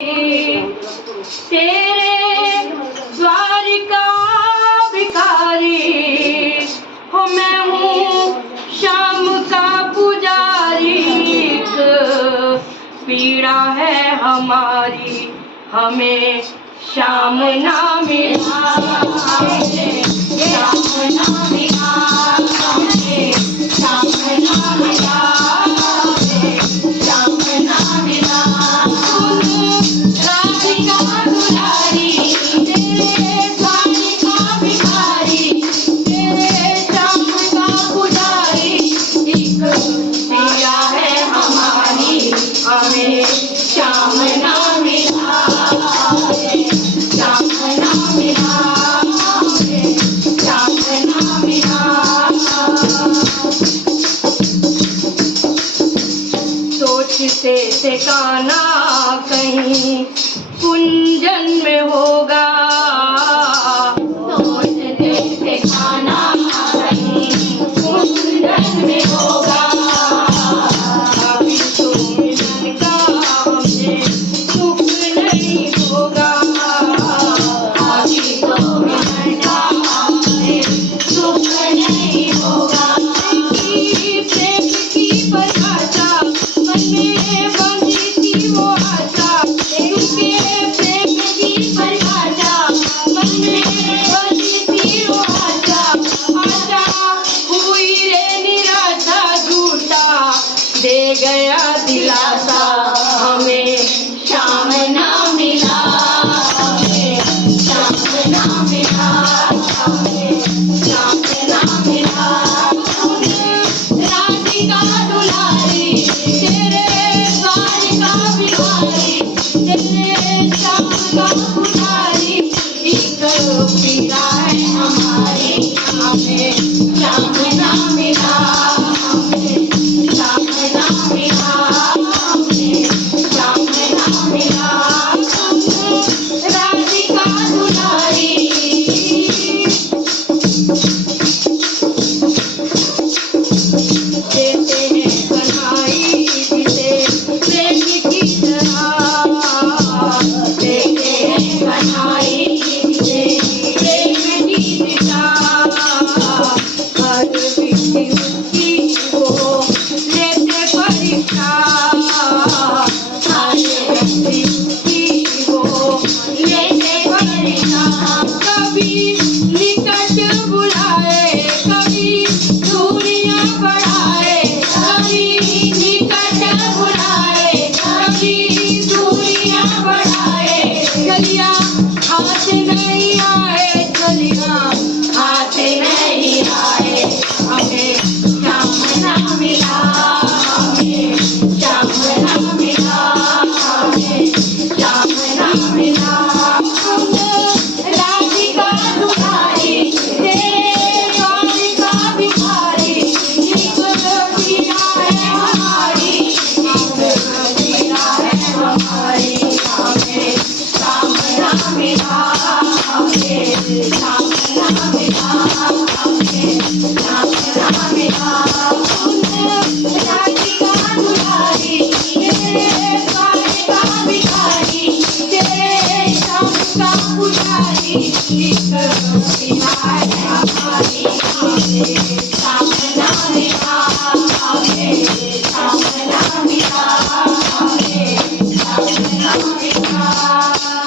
तेरे द्वार का भिखारी हो, मैं हूँ शाम का पुजारी। पीड़ा है हमारी, हमें शाम ना मिला, शाम ना मिला, शाम ना मिला, शाम ना मिला। राधिका दुलारी, तेरे द्वार का भिखारी, तेरे शाम का पुजारी। एक पीड़ा है हमारी, हमें शाम ना मिला, शाम ना मिला, शाम ना मिला। सोचते थे काना कहीं कुंजन में होगा, सोचते थे काना कहीं कुंजन में होगा। अभी तो मिलन का हमें सुख नहीं होगा, अभी तो मिलन का हमें सुख नहीं होगा। प्रेम की परिभाषा मन में बंधी थी वो आशा, क्योंकि प्रेम की परिभाषा मन में बंधी थी वो आशा। आशा हुई रे निराशा, झूठा दे गया दिलासा, हमें शाम ना मिला, हमें शाम ना मिला, हमें शाम ना मिला। राधिका दुलारी, तेरे द्वार का भिखारी, तेरे शाम का पुजारी। एक पीड़ा है हमारी, हमें शाम ना मिला, हमें शाम ना मिला, हमें शाम ना मिला। राधिका दुलारी, देते हैं कन्हई जिसे प्रेम की तरह, देते हैं कन्हई जिसे प्रेम की दिशा। हर विधि उसकी वो लेते परीक्षा, हर विधि उसकी वो लेते परीक्षा। कभी निकट बुलाए, कभी दूरियां बढ़ाए, कभी निकट बुलाए, कभी दूरियां बढ़ाए। चलिया हाथ नहीं आए, चलिया हाथ नहीं आए, हमें शाम ना मिला, हमें शाम ना मिला, हमें शाम ना मिला। राधिका दुलारी, तेरे द्वार का भिखारी, एक पीड़ा है हमारी, एक पीड़ा है हमारी, हमें शाम ना मिला, हमें शाम ना मिला, हमें शाम ना मिला। राधिका दुलारी, तेरे द्वार का भिखारी, तेरे शाम का पुजारी। एक पीड़ा है हमारी, हमें शाम ना मिला, हमें शाम ना मिला, हमें शाम ना मिला।